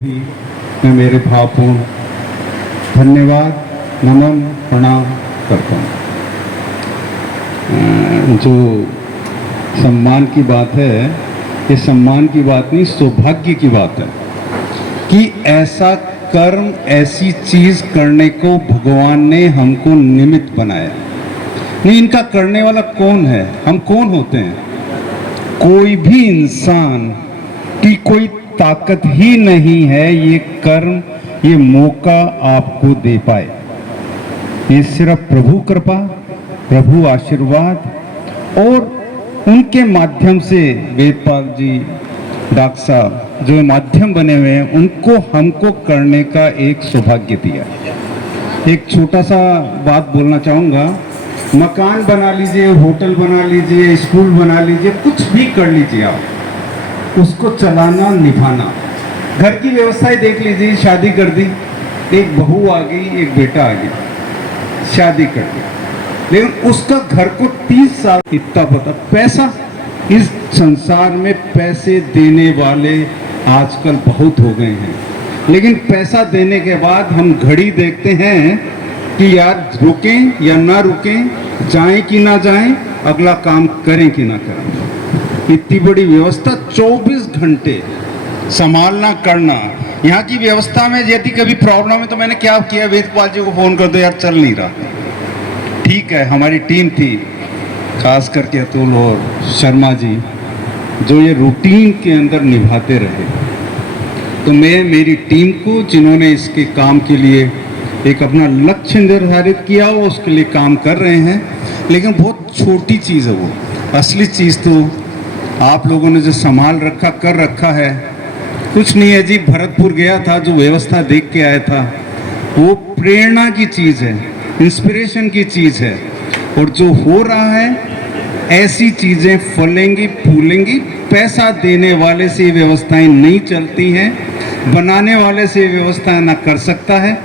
भी मैं मेरे भावपूर्ण धन्यवाद नमन प्रणाम करता हूँ। जो सम्मान की बात है, ये सम्मान की बात नहीं, सौभाग्य की बात है कि ऐसा कर्म, ऐसी चीज करने को भगवान ने हमको निमित्त बनाया। नहीं, इनका करने वाला कौन है? हम कौन होते हैं? कोई भी इंसान की कोई ताकत ही नहीं है ये कर्म, ये मौका आपको दे पाए। ये सिर्फ प्रभु कृपा, प्रभु आशीर्वाद और उनके माध्यम से वेदपाल जी, डॉक्टर साहब जो माध्यम बने हुए हैं, उनको हमको करने का एक सौभाग्य दिया। एक छोटा सा बात बोलना चाहूँगा। मकान बना लीजिए, होटल बना लीजिए, स्कूल बना लीजिए, कुछ भी कर लीजिए आप, उसको चलाना, निभाना। घर की व्यवस्थाएं देख लीजिए, शादी कर दी, एक बहू आ गई, एक बेटा आ गया, शादी कर दी, लेकिन उसका घर को 30 साल इतना पता। पैसा, इस संसार में पैसे देने वाले आजकल बहुत हो गए हैं, लेकिन पैसा देने के बाद हम घड़ी देखते हैं कि यार रुकें या ना रुकें, जाएं कि ना जाएं, अगला काम करें कि ना करें। इतनी बड़ी व्यवस्था 24 घंटे संभालना करना। यहाँ की व्यवस्था में यदि कभी प्रॉब्लम है तो मैंने क्या किया, वेदपाल जी को फोन कर दो, यार चल नहीं रहा। ठीक है, हमारी टीम थी, खास करके अतुल और शर्मा जी, जो ये रूटीन के अंदर निभाते रहे। तो मैं मेरी टीम को, जिन्होंने इसके काम के लिए एक अपना लक्ष्य निर्धारित किया, वो उसके लिए काम कर रहे हैं, लेकिन बहुत छोटी चीज़ है वो। असली चीज़ तो आप लोगों ने जो संभाल रखा, कर रखा है, कुछ नहीं है जी। भरतपुर गया था, जो व्यवस्था देख के आया था, वो प्रेरणा की चीज़ है, इंस्पिरेशन की चीज़ है। और जो हो रहा है, ऐसी चीज़ें फलेंगी फूलेंगी। पैसा देने वाले से ये व्यवस्थाएं नहीं चलती हैं, बनाने वाले से ये व्यवस्थाएं ना कर सकता है।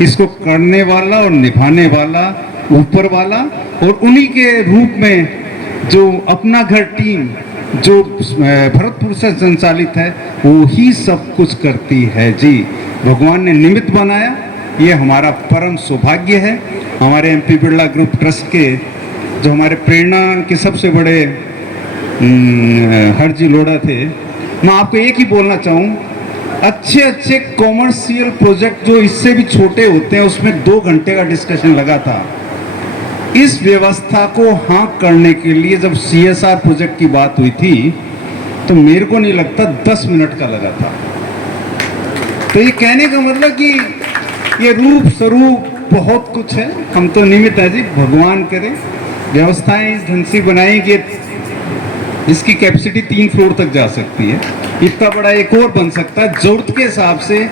इसको करने वाला और निभाने वाला ऊपर वाला, और उन्हीं के रूप में जो अपना घर टीम जो भरतपुर से संचालित है, वो ही सब कुछ करती है जी। भगवान ने निमित्त बनाया, ये हमारा परम सौभाग्य है। हमारे एमपी बिरला ग्रुप ट्रस्ट के जो हमारे प्रेरणा के सबसे बड़े हरजी लोढ़ा थे, मैं आपको एक ही बोलना चाहूँ, अच्छे कॉमर्शियल प्रोजेक्ट जो इससे भी छोटे होते हैं, उसमें 2 घंटे का डिस्कशन लगा था। इस व्यवस्था को हाँ करने के लिए जब CSR प्रोजेक्ट की बात हुई थी, तो मेरे को नहीं लगता 10 मिनट का लगा था। तो ये कहने का मतलब कि ये रूप स्वरूप बहुत कुछ है। हम तो निमित्त है जी, भगवान करे व्यवस्थाएं इस ढंग से बनाई कि जिसकी कैपेसिटी 3 फ्लोर तक जा सकती है, इतना बड़ा एक और बन सकता है। जरूरत के हिसाब से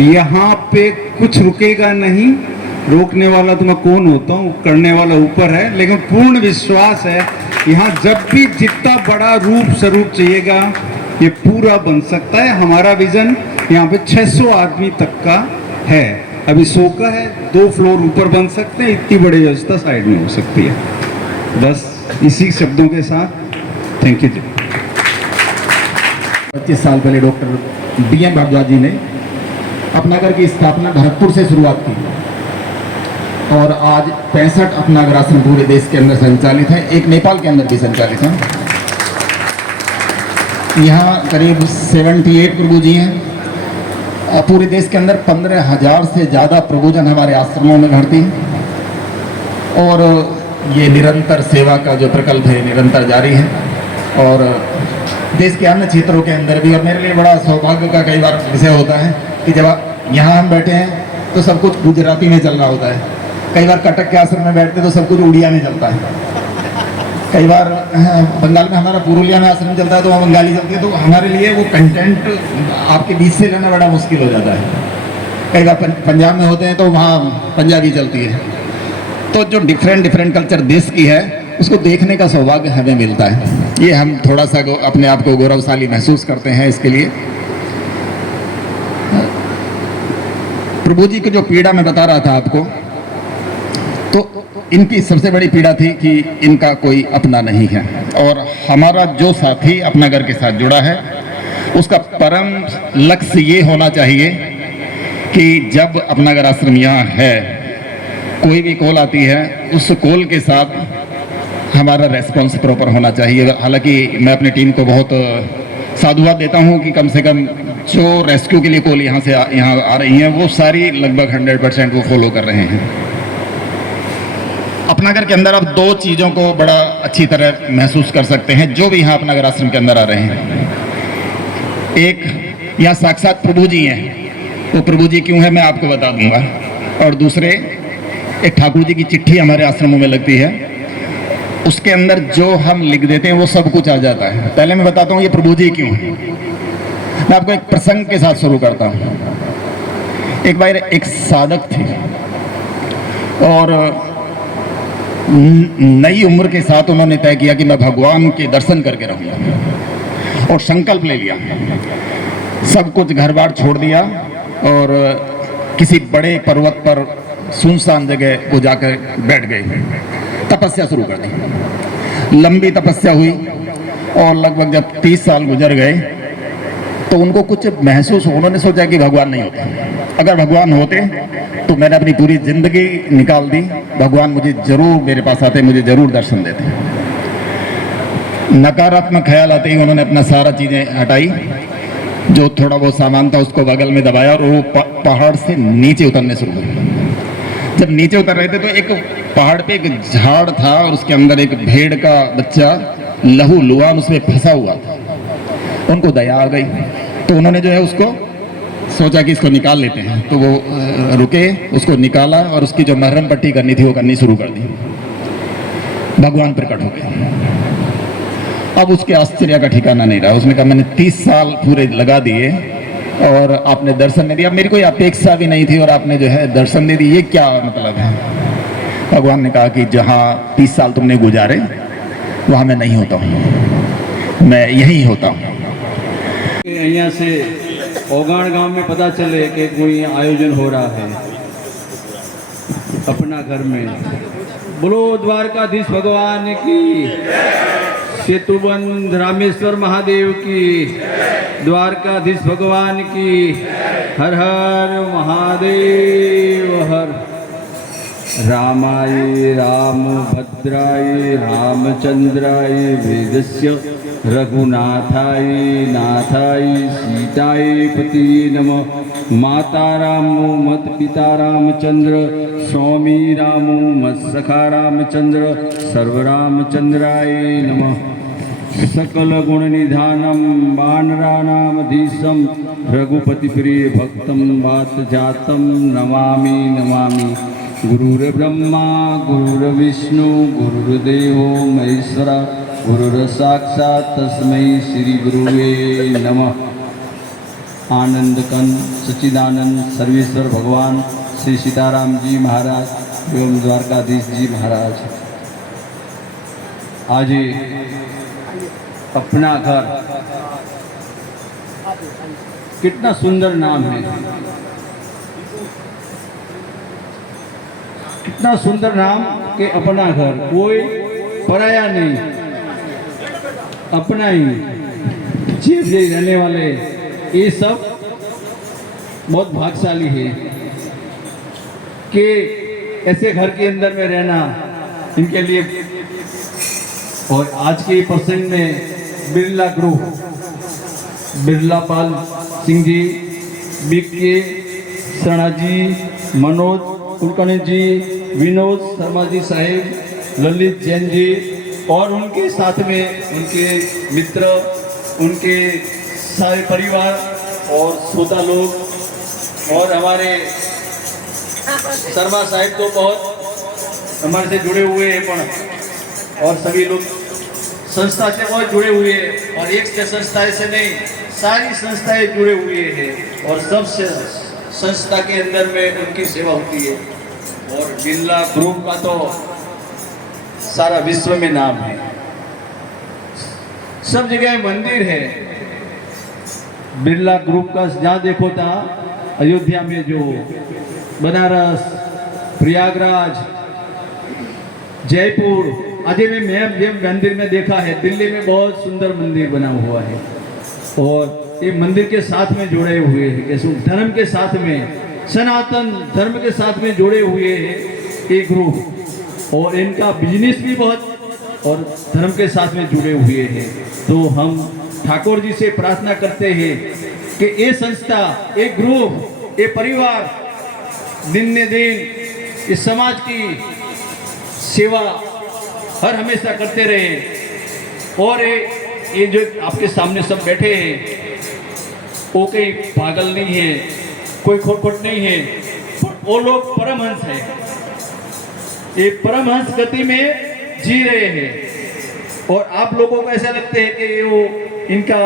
यहाँ पे कुछ रुकेगा नहीं। रोकने वाला तो मैं कौन होता हूँ, करने वाला ऊपर है। लेकिन पूर्ण विश्वास है, यहाँ जब भी जितना बड़ा रूप स्वरूप चाहिएगा, ये पूरा बन सकता है। हमारा विजन यहाँ पे 600 आदमी तक का है। अभी 100 का है, 2 फ्लोर ऊपर बन सकते हैं, इतनी बड़ी व्यवस्था साइड में हो सकती है। बस इसी शब्दों के साथ थैंक यू जी। 25 साल पहले डॉक्टर DM भारद्वाज जी ने अपनागर की स्थापना भरतपुर से शुरुआत की, और आज 65 अपनागर आश्रम पूरे देश के अंदर संचालित है। एक नेपाल के अंदर भी संचालित है। यहाँ करीब 78 प्रभु जी हैं। पूरे देश के अंदर 15,000 से ज़्यादा प्रभुजन हमारे आश्रमों में भर्ती हैं, और ये निरंतर सेवा का जो प्रकल्प है निरंतर जारी है, और देश के अन्य क्षेत्रों के अंदर भी। और मेरे लिए बड़ा सौभाग्य का कई बार विषय होता है कि जब यहाँ हम बैठे हैं तो सब कुछ गुजराती में चल रहा होता है, कई बार कटक के आश्रम में बैठते तो सब कुछ उड़िया में चलता है, कई बार बंगाल में हमारा पुरुलिया में आश्रम चलता है तो वहाँ बंगाली चलती है। तो हमारे लिए वो कंटेंट आपके बीच से लेना बड़ा मुश्किल हो जाता है। कई बार पंजाब में होते हैं तो वहाँ पंजाबी चलती है। तो जो डिफरेंट कल्चर देश की है, उसको देखने का सौभाग्य हमें मिलता है। ये हम थोड़ा सा अपने आप को गौरवशाली महसूस करते हैं। इसके लिए प्रभु जी की जो पीड़ा मैं बता रहा था आपको, तो इनकी सबसे बड़ी पीड़ा थी कि इनका कोई अपना नहीं है। और हमारा जो साथी अपनागर के साथ जुड़ा है, उसका परम लक्ष्य ये होना चाहिए कि जब अपनागर आश्रम यहाँ है, कोई भी कॉल आती है, उस कॉल के साथ हमारा रेस्पॉन्स प्रॉपर होना चाहिए। हालांकि मैं अपनी टीम को बहुत साधुवाद देता हूँ कि कम से कम जो रेस्क्यू के लिए कॉल यहाँ आ रही हैं, वो सारी लगभग 100% वो फॉलो कर रहे हैं। अपनागर के अंदर आप दो चीज़ों को बड़ा अच्छी तरह महसूस कर सकते हैं जो भी यहाँ अपनागर आश्रम के अंदर आ रहे हैं। एक यहाँ साक्षात प्रभु जी हैं, वो प्रभु जी क्यों है मैं आपको बता दूंगा। और दूसरे, एक ठाकुर जी की चिट्ठी हमारे आश्रमों में लगती है, उसके अंदर जो हम लिख देते हैं वो सब कुछ आ जाता है। पहले मैं बताता हूँ ये प्रभु जी क्यों है। मैं आपको एक प्रसंग के साथ शुरू करता हूँ। एक बार एक साधक थे और नई उम्र के साथ उन्होंने तय किया कि मैं भगवान के दर्शन करके रहूंगा, और संकल्प ले लिया। सब कुछ घर बार छोड़ दिया और किसी बड़े पर्वत पर सुनसान जगह वो जाकर बैठ गए, तपस्या शुरू कर दी। लंबी तपस्या हुई और लगभग जब 30 साल गुजर गए तो उनको कुछ महसूस हो, उन्होंने सोचा कि भगवान नहीं होते। अगर भगवान होते तो मैंने अपनी पूरी जिंदगी निकाल दी, भगवान मुझे जरूर मेरे पास आते, मुझे जरूर दर्शन देते। नकारात्मक ख्याल आते ही उन्होंने अपना सारा चीज़ें हटाई, जो थोड़ा बहुत सामान था उसको बगल में दबाया और वो पहाड़ से नीचे उतरने शुरू हुए। जब नीचे उतर रहे थे तो एक पहाड़ पे एक झाड़ था और उसके अंदर एक भेड़ का बच्चा लहू लुहान उसमें फंसा हुआ था। उनको दया आ गई तो उन्होंने जो है उसको सोचा कि इसको निकाल लेते हैं, तो वो रुके, उसको निकाला और उसकी जो मरहम पट्टी करनी थी वो करनी शुरू कर दी। भगवान प्रकट हो गए। अब उसके आश्चर्य का ठिकाना नहीं रहा। उसने कहा मैंने 30 साल पूरे लगा दिए और आपने दर्शन नहीं दिया, मेरी कोई अपेक्षा भी नहीं थी और आपने जो है दर्शन दे दी, ये क्या मतलब है? भगवान ने कहा कि जहाँ 30 साल तुमने गुजारे वहाँ मैं नहीं होता हूँ, मैं यहीं होता हूँ। यहाँ से ओगाण गांव में पता चले कि कोई आयोजन हो रहा है अपना घर में। बोलो द्वारकाधीश भगवान की, सेतुबंध रामेश्वर महादेव की, द्वारकाधीश भगवान की, हर हर महादेव हर। रामाय रामभद्राय रामचंद्राय वेदस्य रघुनाथाय नाथाय सीताय पति नमः। माता रामो मत पिता रामचंद्र, स्वामी रामो मत सखा रामचंद्र, सर्व रामचंद्राय नमः। सकल गुण निधानम वानरानामधीशम, रघुपति प्रिय भक्तम वात जातम नमामि नमामि। गुरुर्ब्रह्मा गुरुर्विष्णु गुरुर्देवो महेश्वरा, गुरुर्साक्षात् तस्मै श्री गुरुवे नमः। आनंद कंद सच्चिदानंद सर्वेश्वर भगवान श्री सीताराम जी महाराज एवं द्वारकाधीश जी महाराज, आज अपना घर कितना सुंदर नाम है, कितना सुंदर नाम के अपना घर, कोई पराया नहीं, अपना ही जीव जी रहने वाले, ये सब बहुत भाग्यशाली है कि ऐसे घर के अंदर में रहना इनके लिए। और आज के प्रसंग में बिरला ग्रुप, बिरला पाल सिंह जी, बीके सणा जी, मनोज कुलकर्णी जी, विनोद शर्मा जी साहेब, ललित जैन जी और उनके साथ में उनके मित्र, उनके सारे परिवार और श्रोता लोग, और हमारे शर्मा साहेब तो बहुत हमारे से जुड़े हुए हैं, पण और सभी लोग संस्था से बहुत जुड़े हुए हैं, और एक से संस्था से नहीं, सारी संस्थाएं जुड़े हुए हैं और सबसे संस्था के अंदर में उनकी सेवा होती है। और बिरला ग्रुप का तो सारा विश्व में नाम है, सब जगह मंदिर है। बिरला ग्रुप का जहाँ देखो था, अयोध्या में जो बनारस, प्रयागराज, जयपुर, अजय में मंदिर में देखा है, दिल्ली में बहुत सुंदर मंदिर बना हुआ है। और ये मंदिर के साथ में जुड़े हुए हैं, कैसे धर्म के साथ में, सनातन धर्म के साथ में जुड़े हुए हैं ये ग्रुप, और इनका बिजनेस भी बहुत और धर्म के साथ में जुड़े हुए हैं। तो हम ठाकुर जी से प्रार्थना करते हैं कि ये संस्था, ये ग्रुप, ये परिवार दिन ने दिन इस समाज की सेवा हर हमेशा करते रहे, और ये जो आपके सामने सब बैठे हैं वो कोई पागल नहीं है, कोई खोट नहीं है, वो लोग परमहंस हैं, ये परमहंस गति में जी रहे हैं। और आप लोगों को ऐसा लगते है कि वो इनका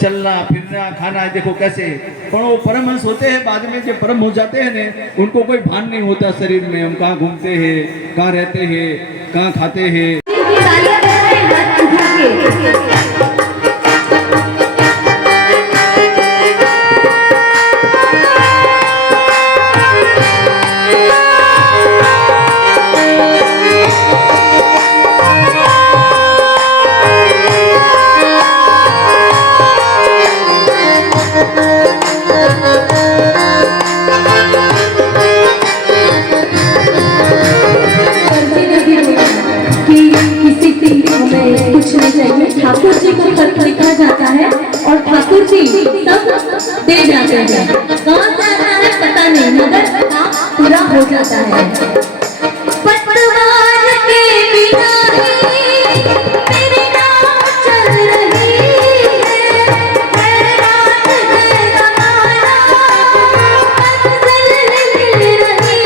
चलना फिरना खाना देखो कैसे, पर वो परमहंस होते हैं, बाद में जब परम हो जाते हैं ना, उनको कोई भान नहीं होता शरीर में, हम कहाँ घूमते हैं, कहाँ रहते हैं, कहाँ खाते हैं। ठाकुर जी को खत लिखा जाता है और ठाकुर जी सब दे जाते हैं। कौन सा आता है पता नहीं, मगर काम पूरा हो जाता है। पतवार के बिना ही मेरी नाव चल रही है, हैरान है ज़माना, मंजिल मिल रही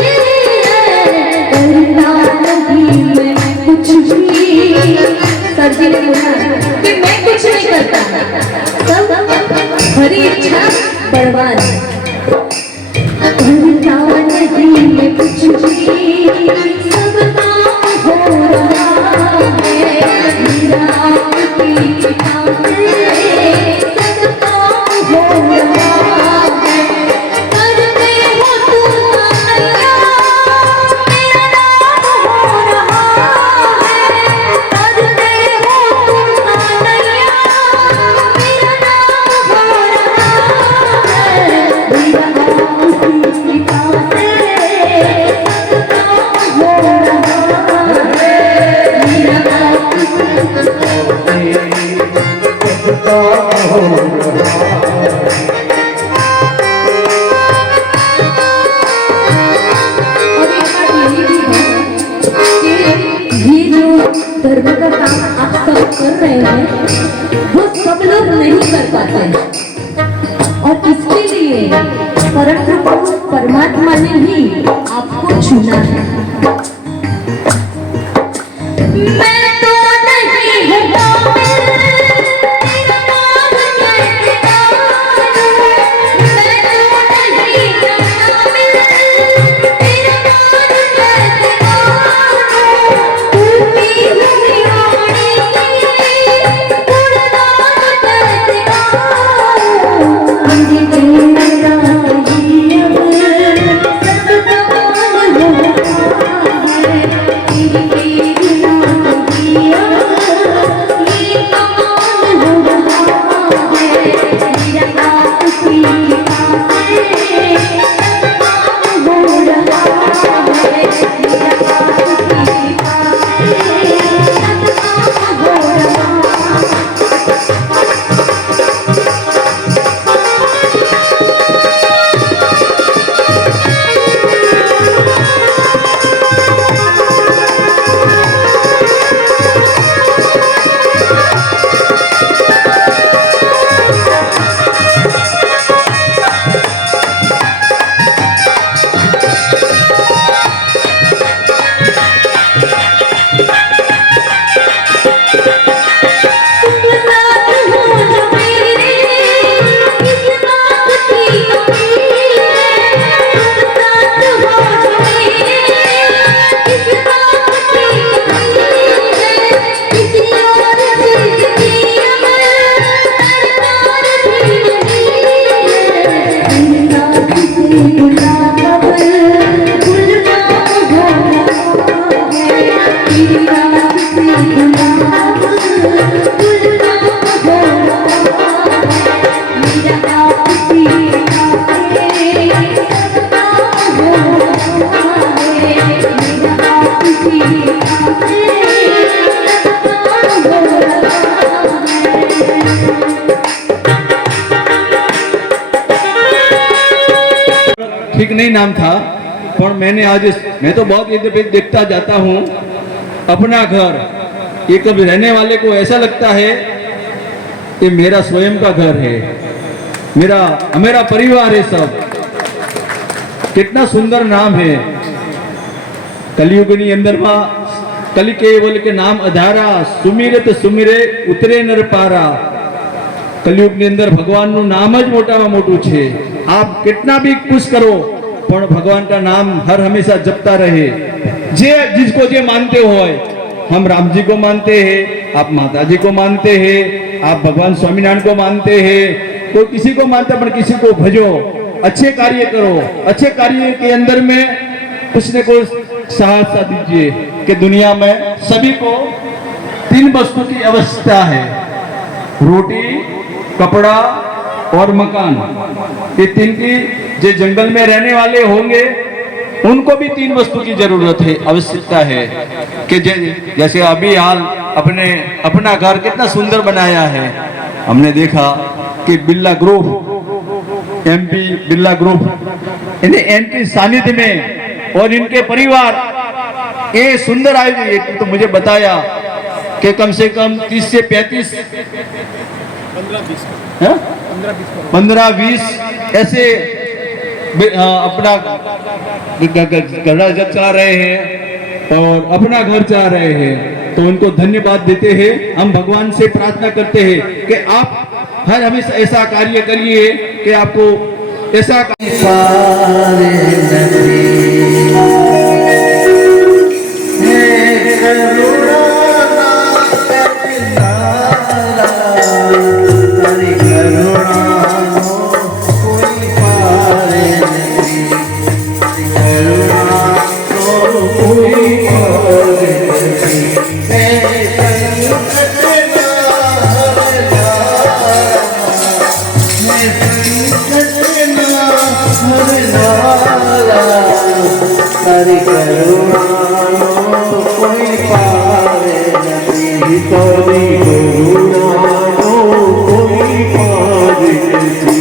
है, करना नहीं मैं कुछ भी। सर जी ने बोला कि मैं कुछ नहीं करता, सब हरी इच्छा बर्बाद, करता नहीं मैं कुछ भी, सब काम हो रहा है मेरा आपकी कृपा से, सब काम हो रहा है। कर में हो तू आया, मेरा नाम हो रहा है, कर में हो तू आया, मेरा नाम हो रहा है, मेरा आपकी कृपा से सब काम हो रहा है, मेरा और एक बात ये भी है कि ये जो धर्म का काम आप सब कर रहे हैं वो सब लोग नहीं कर पाते हैं, और इसके लिए परम प्रभु परमात्मा ने ही आपको चुना है। मैं तो नहीं हूँ काबिल, तेरा नाम कैसे मानूं, मैं तो नहीं हूँ काबिल, तेरा नाम कैसे मानूं, टूटी हुई वाणी गुणगान कैसे गाऊं, मुझे तेरा ही अब सब गान हो रहा ठीक नहीं नाम था, पर मैंने आज मैं तो बहुत ये देखता जाता हूँ अपना घर, ये कभी रहने वाले को ऐसा लगता है कि मेरा स्वयं का घर है, मेरा परिवार है सब। कितना सुंदर नाम है। कलयुगनी अंदर में कली केवल के नाम अधारा, सुमिरे तो सुमिरे उतरे नर पारा। कलयुगની અંદર ભગવાનનું નામ જ મોટામાં મોટું છે। आप कितना भी कुछ करो पर भगवान का नाम हर हमेशा जपता रहे। जे जिसको जे मानते हो, हम राम जी को मानते हैं, आप माता जी को मानते हैं, आप भगवान स्वामीनारायण को मानते हैं, कोई किसी को मानता पर किसी को भजो, अच्छे कार्य करो। अच्छे कार्य के अंदर में कुछ न कुछ साहस दीजिए कि दुनिया में सभी को 3 वस्तु की आवश्यकता है, रोटी, कपड़ा और मकान। ये 3 की जो जंगल में रहने वाले होंगे उनको भी 3 वस्तु की जरूरत है, आवश्यकता है। कि जैसे अभी हाल अपना घर कितना सुंदर बनाया है। हमने देखा कि Birla group, MP Birla group, इनके सानिध्य में और इनके परिवार ये सुंदर आयोजन, तो मुझे बताया कि कम से कम 30 से 35 15-20 ऐसे अपना घर चला रहे हैं और अपना घर चला रहे हैं। तो उनको धन्यवाद देते हैं। हम भगवान से प्रार्थना करते हैं कि आप हर हमेशा ऐसा कार्य करिए कि आपको ऐसा हरि करुणा कोई पावे नहीं, तोरी करुणा कोई पावे नहीं।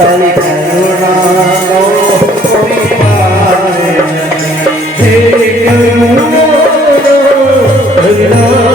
हरि करुणा कोई पावे नहीं, हरि करुणा